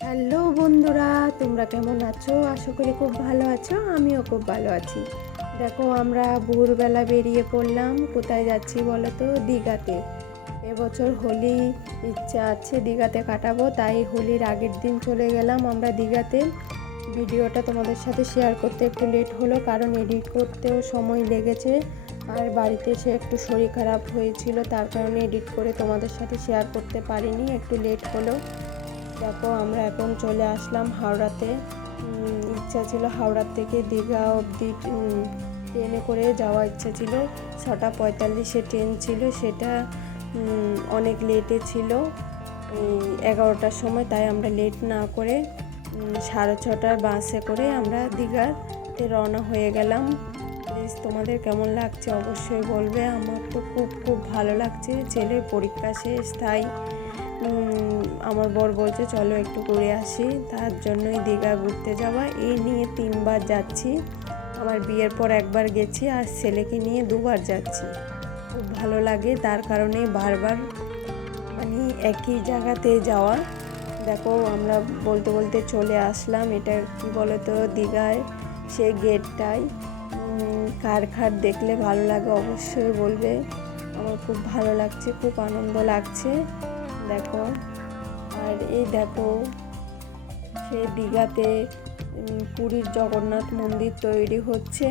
Hello বন্ধুরা, তোমরা কেমন আছো? আশা করি খুব ভালো আছো। আমিও খুব ভালো আছি। দেখো, আমরা ভোরবেলা বেরিয়ে পড়লাম। কোথায় যাচ্ছি বলো তো? দীঘাতে। এবছর হোলি ইচ্ছা আছে দীঘাতে কাটাবো, তাই হোলির আগের দিন চলে গেলাম আমরা দীঘাতে। ভিডিওটা তোমাদের সাথে শেয়ার করতে একটু লেট হলো, কারণ এডিট করতেও সময় লেগেছে। আর বাড়িতে এসে একটু শরীর খারাপ হয়েছিল, তার কারণে এডিট করে তোমাদের সাথে শেয়ার করতে পারিনি, একটু লেট হলো। দেখো, আমরা এখন চলে আসলাম হাওড়াতে। ইচ্ছা ছিল হাওড়ার থেকে দীঘা অবধি ট্রেনে করে যাওয়ার ইচ্ছা ছিল। 6:45 ট্রেন ছিল, সেটা অনেক লেটে ছিল, 11টার সময়। তাই আমরা লেট না করে 6:30টার বাসে করে আমরা দীঘাতে রওনা হয়ে গেলাম। প্লিজ তোমাদের কেমন লাগছে অবশ্যই বলবে। আমার তো খুব খুব ভালো লাগছে। ছেলের পরীক্ষা শেষ, তাই আমার বর বলছে চলো একটু ঘুরে আসি, তার জন্যই দীঘা ঘুরতে যাওয়া। এই নিয়ে 3বার যাচ্ছি। আমার বিয়ের পর একবার গেছি, আর ছেলেকে নিয়ে 2বার যাচ্ছি। খুব ভালো লাগে, তার কারণেই বারবার মানে একই জায়গাতে যাওয়া। দেখো, আমরা বলতে বলতে চলে আসলাম। এটা কি বলতো, দীঘায় সেই গেটটাই। কার খাট দেখলে ভালো লাগে অবশ্যই বলবে। আমার খুব ভালো লাগছে, খুব আনন্দ লাগছে। দেখো, আর এই দেখো, সে দীঘাতে পুরীর জগন্নাথ মন্দির তৈরি হচ্ছে।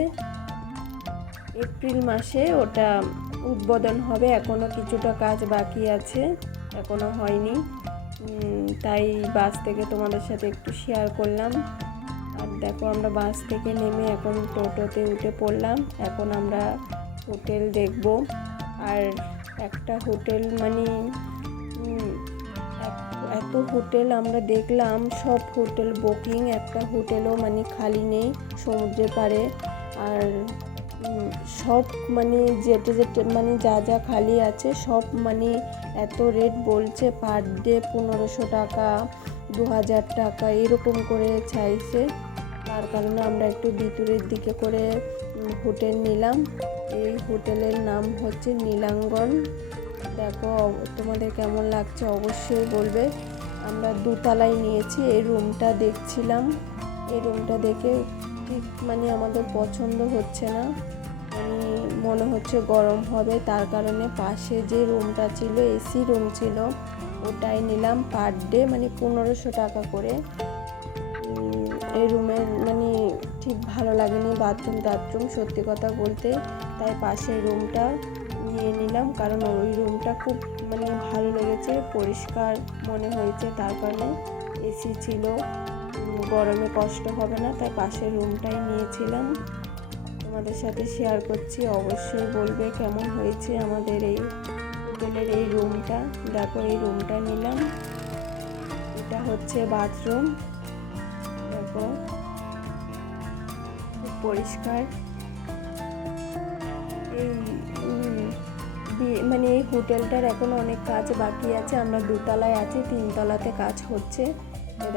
এপ্রিল মাসে ওটা উদ্বোধন হবে। এখনও কিছুটা কাজ বাকি আছে, এখনও হয়নি। তাই বাস থেকে তোমাদের সাথে একটু শেয়ার করলাম। আর দেখো, আমরা বাস থেকে নেমে এখন টোটোতে উঠে পড়লাম। এখন আমরা হোটেল দেখব। আর একটা হোটেল মানে এত হোটেল আমরা দেখলাম, সব হোটেল বুকিং, একটা হোটেলও মানে খালি নেই সমুদ্রের পাড়ে। আর সব মানে যেতে যেতে মানে যা যা খালি আছে সব মানে এত রেট বলছে, পার ডে 1500 টাকা, 2000 টাকা এরকম করে চাইছে। তার কারণে আমরা একটু ভিতরের দিকে করে হোটেল নিলাম। এই হোটেলের নাম হচ্ছে নীলাঙ্গন। দেখো, তোমাদের কেমন লাগছে অবশ্যই বলবে। আমরা 2তলায় নিয়েছি। এই রুমটা দেখছিলাম, এই রুমটা দেখে ঠিক মানে আমাদের পছন্দ হচ্ছে না, মানে মনে হচ্ছে গরম হবে। তার কারণে পাশে যে রুমটা ছিল, এসি রুম ছিল, ওটাই নিলাম। পার ডে মানে 1500 টাকা করে। এই রুমের মানে ঠিক ভালো লাগেনি, বাথরুম সত্যি কথা বলতে, তাই পাশের রুমটা নিয়ে নিলাম। কারণ ওই রুমটা খুব মানে ভালো লেগেছে, পরিষ্কার মনে হয়েছে, তার কারণে এসি ছিল, গরমে কষ্ট হবে না, তাই পাশের রুমটাই নিয়েছিলাম। তোমাদের সাথে শেয়ার করছি, অবশ্যই বলবে কেমন হয়েছে আমাদের এই হোটেলের এই রুমটা। দেখো, এই রুমটা নিলাম। এটা হচ্ছে বাথরুম। দেখো, খুব পরিষ্কার। এই মানে এই হোটেলটার এখন অনেক কাজ বাকি আছে। আমরা 2তলায় আছি, 3তলাতে কাজ হচ্ছে।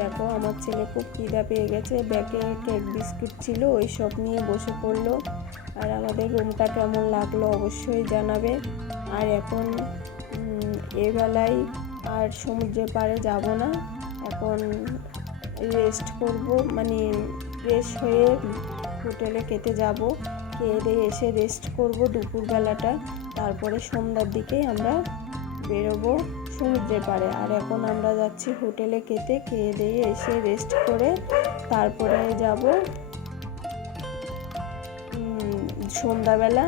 দেখো, আমার ছেলে খুব খিদা পেয়ে গেছে, ব্যাগে কেক বিস্কুট ছিল, ওই সব নিয়ে বসে পড়লো। আর আমাদের রুমটা কেমন লাগলো অবশ্যই জানাবে। আর এখন এবেলায় আর সমুদ্রের পাড়ে যাব না, এখন রেস্ট করব, মানে ফ্রেশ হয়ে হোটেলে খেতে যাব। খেয়ে দিয়ে এসে রেস্ট করব দুপুরবেলাটা, তারপরে সন্ধ্যার দিকেই আমরা বেরোবো সমুদ্রের পাড়ে। আর এখন আমরা যাচ্ছি হোটেলে খেতে, খেয়ে দিয়ে এসে রেস্ট করে তারপরে যাব সন্ধ্যাবেলা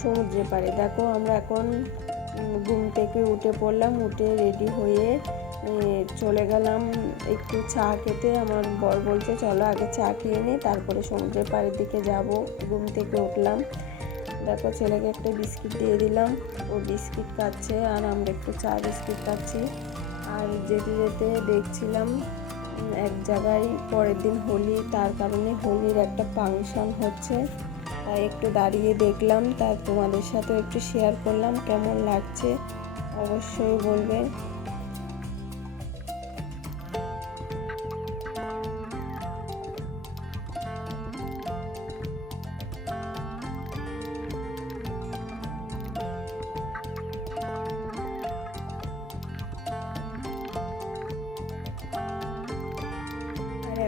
সমুদ্রের পাড়ে। দেখো, আমরা এখন ঘুম থেকে উঠে পড়লাম, উঠে রেডি হয়ে চলে গেলাম একটু চা খেতে। আমার বর বলছে চলো আগে চা খেয়ে নিই, তারপরে সমুদ্রের পাড়ের দিকে যাব। ঘুম থেকে উঠলাম, দেখো ছেলেকে একটা বিস্কিট দিয়ে দিলাম, ও বিস্কিট খাচ্ছে, আর আমরা একটু চা বিস্কিট খাচ্ছি। আর যেতে যেতে দেখছিলাম এক জায়গায় পরের দিন হোলি, তার কারণে হোলির একটা ফাংশন হচ্ছে, তাই একটু দাঁড়িয়ে দেখলাম। তাই তোমাদের সাথে একটু শেয়ার করলাম, কেমন লাগছে অবশ্যই বলবে।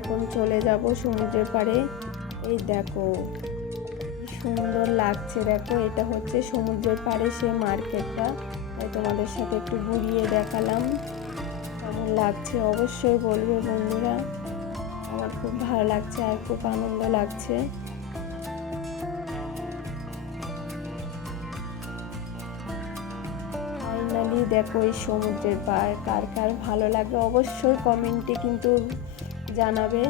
এখন চলে যাব সমুদ্রের পাড়ে। এই দেখো কি সুন্দর লাগছে, দেখো এটা হচ্ছে সমুদ্রের পাড়ে সে মার্কেটটা, তাই তোমাদের সাথে একটু ঘুরিয়ে দেখালাম। কেমন লাগছে অবশ্যই বলবে বন্ধুরা। আমার খুব ভালো লাগছে আর খুব আনন্দ লাগছে। ফাইনালি দেখো এই সমুদ্রের পাড়, কার কার ভালো লাগে অবশ্যই কমেন্টে কিন্তু জানাবে,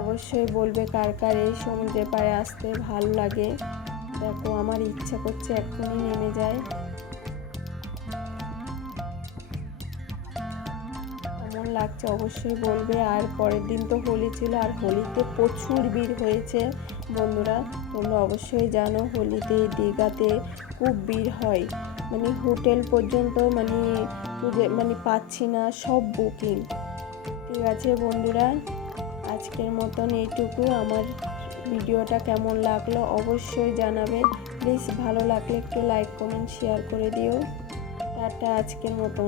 অবশ্যই বলবে কার কার এই সমুদ্রের পাড়ে আসতে ভালো লাগে। দেখো আমার ইচ্ছা করছে এক্ষুনি নেমে যায়। কেমন লাগছে অবশ্যই বলবে। আর পরের দিন তো হোলি ছিল, আর হোলিতে প্রচুর ভিড় হয়েছে বন্ধুরা। তোমরা অবশ্যই জানো হোলিতে দীঘাতে খুব ভিড় হয়, মানে হোটেল পর্যন্ত মানে পাচ্ছি না, সব বুকিং। ঠিক আছে বন্ধুরা, আজকের মতন এইটুকু। আমার ভিডিওটা কেমন লাগলো অবশ্যই জানাবে প্লিজ। ভালো লাগলে একটু লাইক কমেন্ট শেয়ার করে দিও। টাটা আজকের মতন।